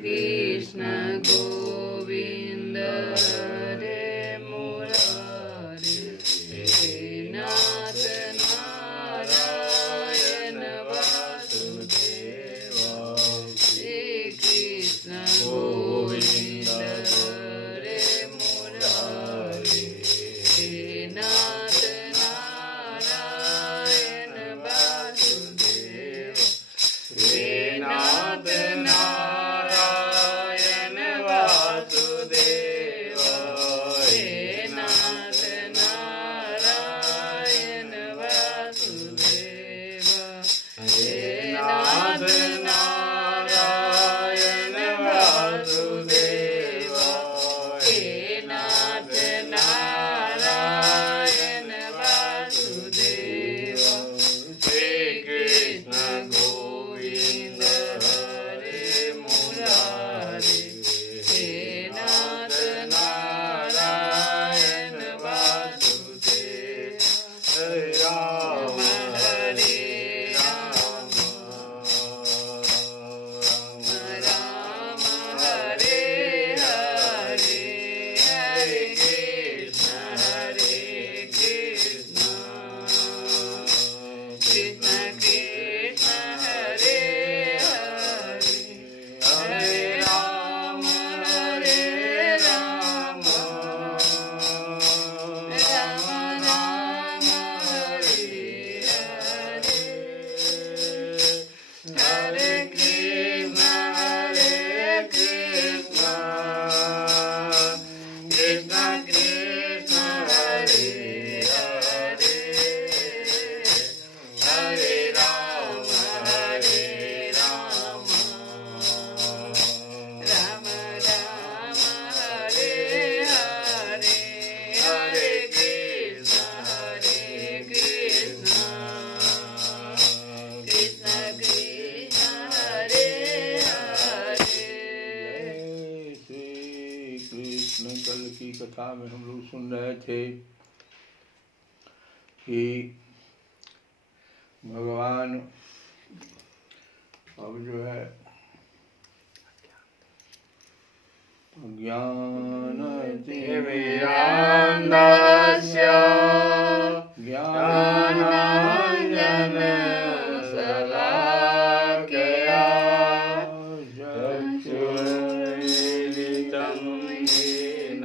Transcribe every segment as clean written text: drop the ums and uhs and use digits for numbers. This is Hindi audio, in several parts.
कृष्ण गोविंद हरे मुरारी, हे नाथ नारायण वासुदेव, श्री कृष्ण गोविंद हरे मुरारी, हे नाथ नारायण वासुदेव, हे नाथ नारायण वासुदेव, हे नाथ नारायण वासुदेव, हे नाथ नारायण वासुदेव, हे नाथ नारायण वासुदेव, श्री कृष्ण गोविंद हरे मुरारी, हे नाथ नारायण वासुदेव, हरे राम हरे राम, राम हरे हरे, हरे कृष्ण कृष्ण कृष्ण हरे हरे, हरे राम हरे राम, राम राम हरे हरे, हरे कृष्ण कृष्ण कृष्ण हरे हरे, हरे राम हरे राम, राम राम हरे हरे, हरे कृष्ण कृष्ण कृष्ण हरे हरे। श्री कृष्ण कल की कथा में हम लोग सुन रहे थे कि भगवान अब जो है ज्ञान दिव्यानन्दस्य ज्ञानाञ्जन शलाकया चक्षुरुन्मीलितं येन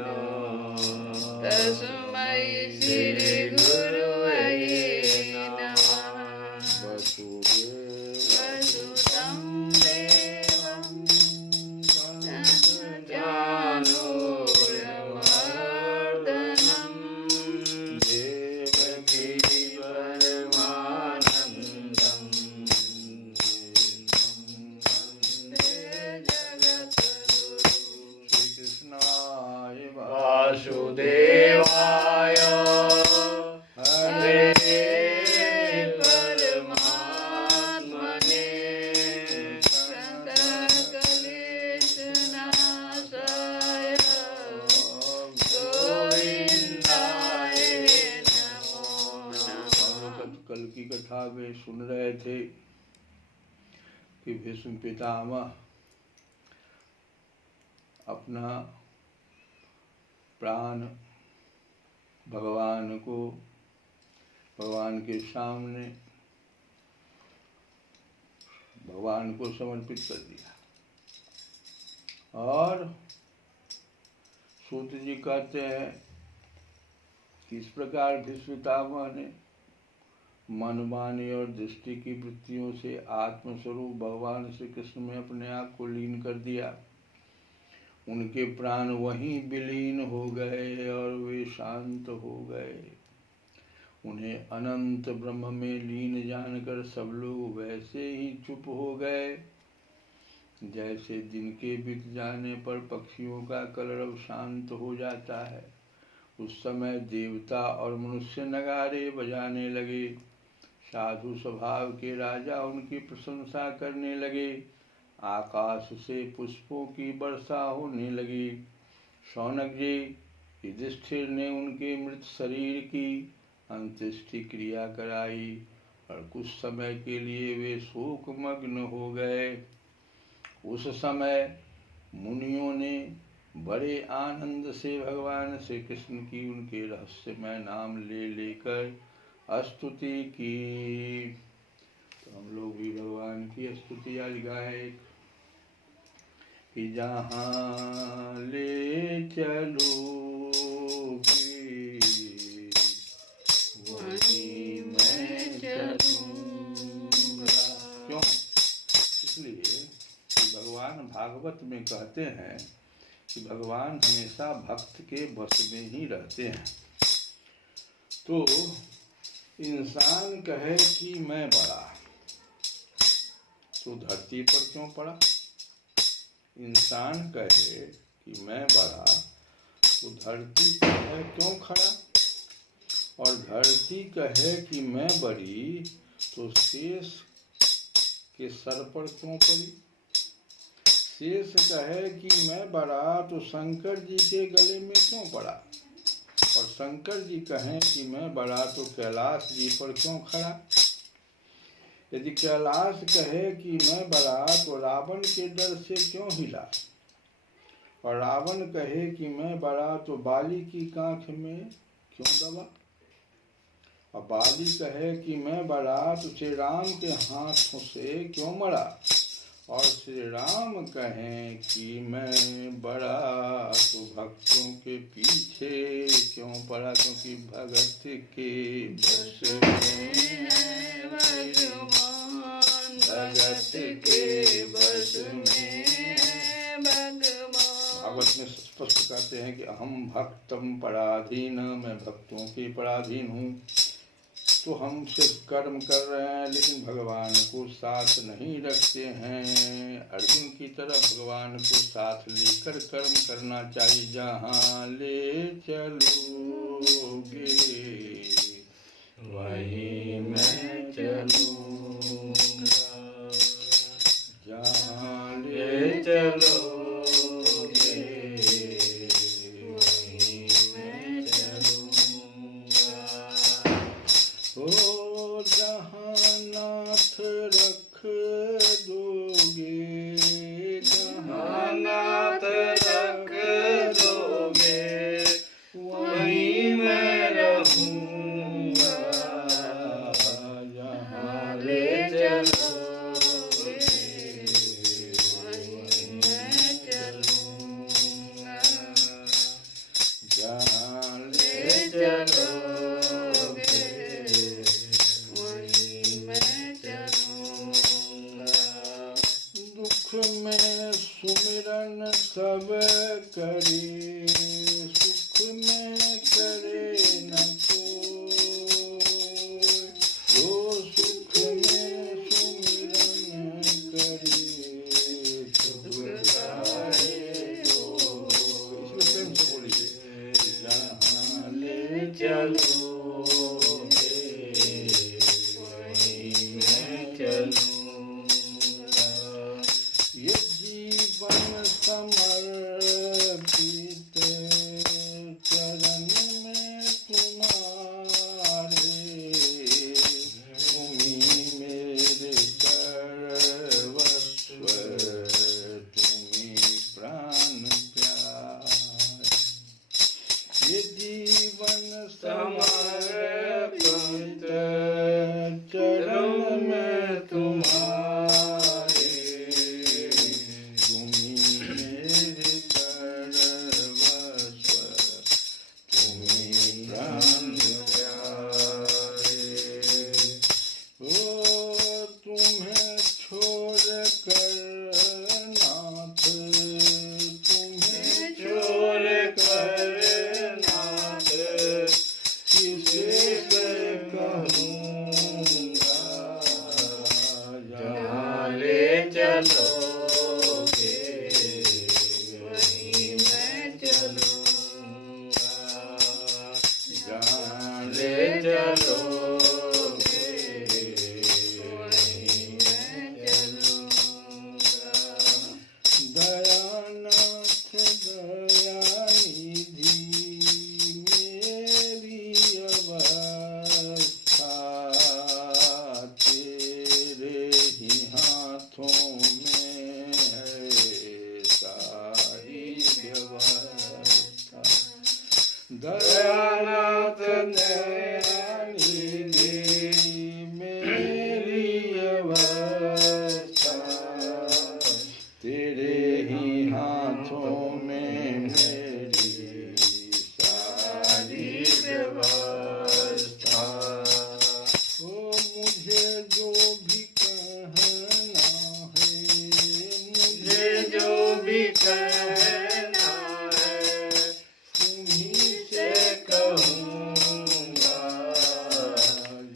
तस्मै श्रीगुरवे नमः। वसुतं देवं ज्ञानोर्मर्दनं देवकी परमानन्दं, जगद्गुरु कृष्णाय वासुदेवाय हरे परमात्मने सकलक्लेशनाशाय गोविन्दाय नमो नमः। कल की कथा में सुन रहे थे कि भीष्म पितामह अपना प्राण भगवान के सामने भगवान को समर्पित कर दिया। और सूत जी कहते हैं कि इस प्रकार भीष्म पितामह ने मन वाणी और दृष्टि की वृत्तियों से आत्मस्वरूप भगवान श्री कृष्ण में अपने आप को लीन कर दिया। उनके प्राण वहीं विलीन हो गए और वे शांत हो गए। उन्हें अनंत ब्रह्म में लीन जानकर सब लोग वैसे ही चुप हो गए जैसे दिन के बीत जाने पर पक्षियों का कलरव शांत हो जाता है। उस समय देवता और मनुष्य नगारे बजाने लगे। साधु स्वभाव के राजा उनकी प्रशंसा करने लगे। आकाश से पुष्पों की वर्षा होने लगी। शौनक जी युधिष्ठिर ने उनके मृत शरीर की अंत्येष्टि क्रिया कराई और कुछ समय के लिए वे शोकमग्न हो गए। उस समय मुनियों ने बड़े आनंद से भगवान श्री कृष्ण की उनके रहस्यमय नाम ले लेकर स्तुति की। तो हम लोग भी भगवान की स्तुति आज गाए कि जहाँ ले चलोगे वहीं मैं चलूँगा। क्यों? इसलिए कि भगवान भागवत में कहते हैं कि भगवान हमेशा भक्त के वश में ही रहते हैं। तो इंसान कहे कि मैं बड़ा, तो धरती पर क्यों पड़ा? इंसान कहे कि मैं बड़ा, तो धरती पर है क्यों खड़ा? और धरती कहे कि मैं बड़ी, तो शेष के सर पर क्यों पड़ी? शेष कहे कि मैं बड़ा, तो शंकर जी के गले में क्यों पड़ा? और शंकर जी कहें कि मैं बड़ा, तो कैलाश जी पर क्यों खड़ा? यदि कैलाश कहे कि मैं बड़ा, तो रावण के डर से क्यों हिला? और रावण कहे कि मैं बड़ा, तो बाली की कांख में क्यों दबा? और बाली कहे कि मैं बड़ा, तो श्री राम के हाथों से क्यों मरा? और श्री राम कहें कि मैं बड़ा, तो भक्तों के पीछे क्यों पड़ा? क्योंकि भगत के बस में भगवान, भगत के बस में भगवान। भागवत में स्पष्ट कहते हैं कि अहम भक्तम पराधीन, मैं भक्तों के पराधीन हूँ। तो हम सिर्फ कर्म कर रहे हैं, लेकिन भगवान को साथ नहीं रखते हैं। अर्जुन की तरह भगवान को साथ लेकर कर्म करना चाहिए। जहाँ ले चलोगे वहीं मैं चलूँगा, जहाँ ले चलोगे वहीं मैं चलूँगा। ओ जहाँ नाथ रख दोगे, जहाँ नाथ रख दोगे वहीं मैं रहूँगा, जहाँ ले चलोगे वहीं मैं चलूँगा, जहाँ ले चलोगे में सुमिरन सब करे, सुख में करे न कोई। जो सुख में सुमिरन करे, सुख पाए कोई। इसमें प्रेम से बोलिए, जहाँ ले चलोगे वहीं मैं चलूँ। जीवन समर्पित चरण में तुम्हारे, तुम्ही मेरे सर्वस्व, तुम्ही प्राण प्यारे। ये जीवन समर्पित चरण में तुम्हारे, तेरे ही हाथों में मेरी सारी व्यवस्था। ओ मुझे जो भी कहना है, मुझे जो भी कहना है तुम्हीं से कहूँगा,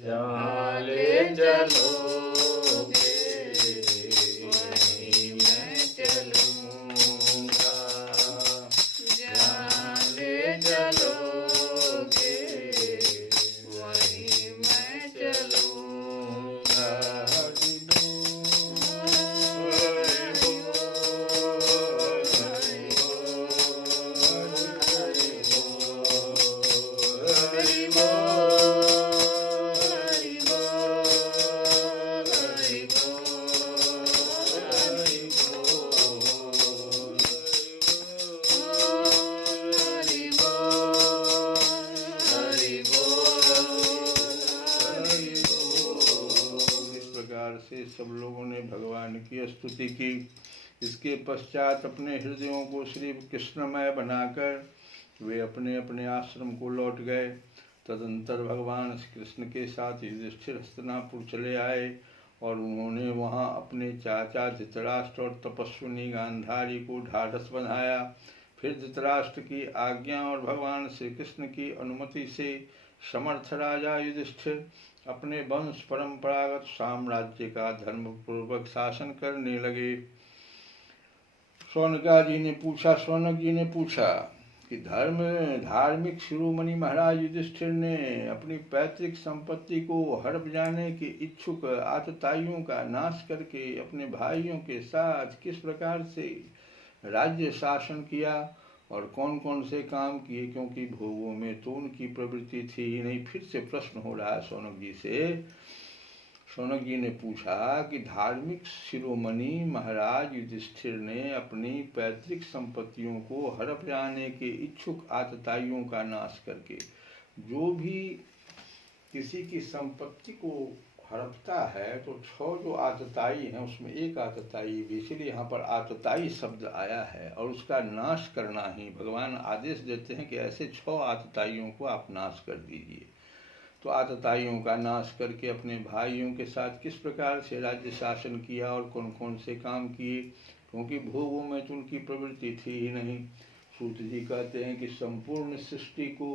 जहाँ ले चलोगे वहीं मैं चलूँगा, जहाँ ले चलोगे वहीं मैं चलूँगा। हरि बोल, हरि बोल, हरि बोल, हरि बोल, हरि बोल, हरि इस प्रकार से सब लोगों ने भगवान की स्तुति की। इसके पश्चात अपने हृदयों को श्री कृष्णमय बनाकर वे अपने अपने आश्रम को लौट गए। तदंतर भगवान श्री कृष्ण के साथ युधिष्ठिर हस्तिनापुर चले आए और उन्होंने वहां अपने चाचा धृतराष्ट्र और तपस्विनी गांधारी को ढाढ़स बंधाया। फिर धृतराष्ट्र की आज्ञा और भगवान श्री कृष्ण की अनुमति से समर्थ राजा युधिष्ठिर अपने वंश परंपरागत साम्राज्य का धर्म पूर्वक शासन करने लगे। शौनक जी ने पूछा कि धार्मिक शिरोमणि महाराज युधिष्ठिर ने अपनी पैतृक संपत्ति को हड़प जाने के इच्छुक आतताइयों का नाश करके अपने भाइयों के साथ किस प्रकार से राज्य शासन किया और कौन कौन से काम किए, क्योंकि भोगों में तो उनकी प्रवृत्ति थी ही नहीं। फिर से प्रश्न हो रहा है शौनक जी से। शौनक जी ने पूछा कि धार्मिक शिरोमणि महाराज युधिष्ठिर ने अपनी पैतृक संपत्तियों को हड़प जाने के इच्छुक आतताइयों का नाश करके, जो भी किसी की संपत्ति को हड़पता है तो 6 जो आतताई हैं उसमें एक आतताई, इसलिए यहाँ पर आतताई शब्द आया है और उसका नाश करना ही भगवान आदेश देते हैं कि ऐसे 6 आतताइयों को आप नाश कर दीजिए। तो आतताइयों का नाश करके अपने भाइयों के साथ किस प्रकार से राज्य शासन किया और कौन कौन से काम किए, क्योंकि भोगों में तो उनकी प्रवृत्ति थी ही नहीं। सूत जी कहते हैं कि संपूर्ण सृष्टि को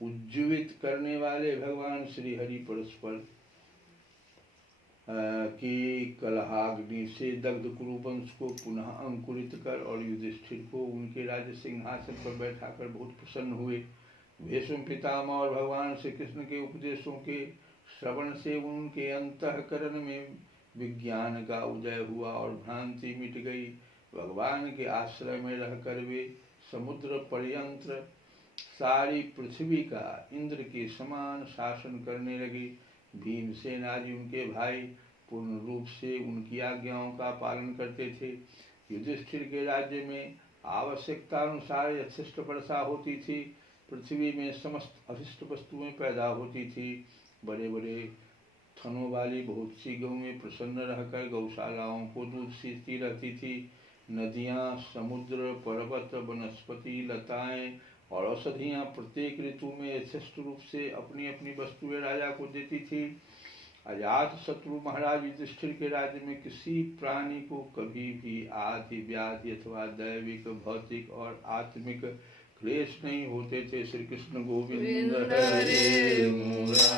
उज्जीवित करने वाले भगवान श्री हरि परस्पर की कलहाग्नि से दग्ध कुरुवंश को पुनः अंकुरित कर और युधिष्ठिर को उनके राज्य सिंहासन पर बैठाकर बहुत प्रसन्न हुए। भीष्म पितामह और भगवान श्री कृष्ण के उपदेशों के श्रवण से उनके अंतःकरण में विज्ञान का उदय हुआ और भ्रांति मिट गई। भगवान के आश्रय में रहकर वे समुद्र पर्यंत सारी पृथ्वी का इंद्र के समान शासन करने लगे। भीमसेन आदि उनके भाई पूर्ण रूप से उनकी आज्ञाओं का पालन करते थे। युधिष्ठिर के राज्य में आवश्यकता अनुसार यथेष्ट वर्षा होती थी। पृथ्वी में समस्त अभिष्ट वस्तुएं पैदा होती थी। बड़े बड़े थनों वाली बहुत सी गौएं प्रसन्न रहकर गौशालाओं को दूध सींचती रहती थी। नदियाँ, समुद्र, पर्वत, वनस्पति, लताएं और औषधियाँ प्रत्येक ऋतु में यथेष्ट रूप से अपनी अपनी वस्तुएं राजा को देती थी। अजात शत्रु महाराज युधिष्ठिर के राज्य में किसी प्राणी को कभी भी आदि व्याधि अथवा दैविक, भौतिक और आत्मिक क्लेश नहीं होते थे। श्री कृष्ण गोविंद हरे मुरारी।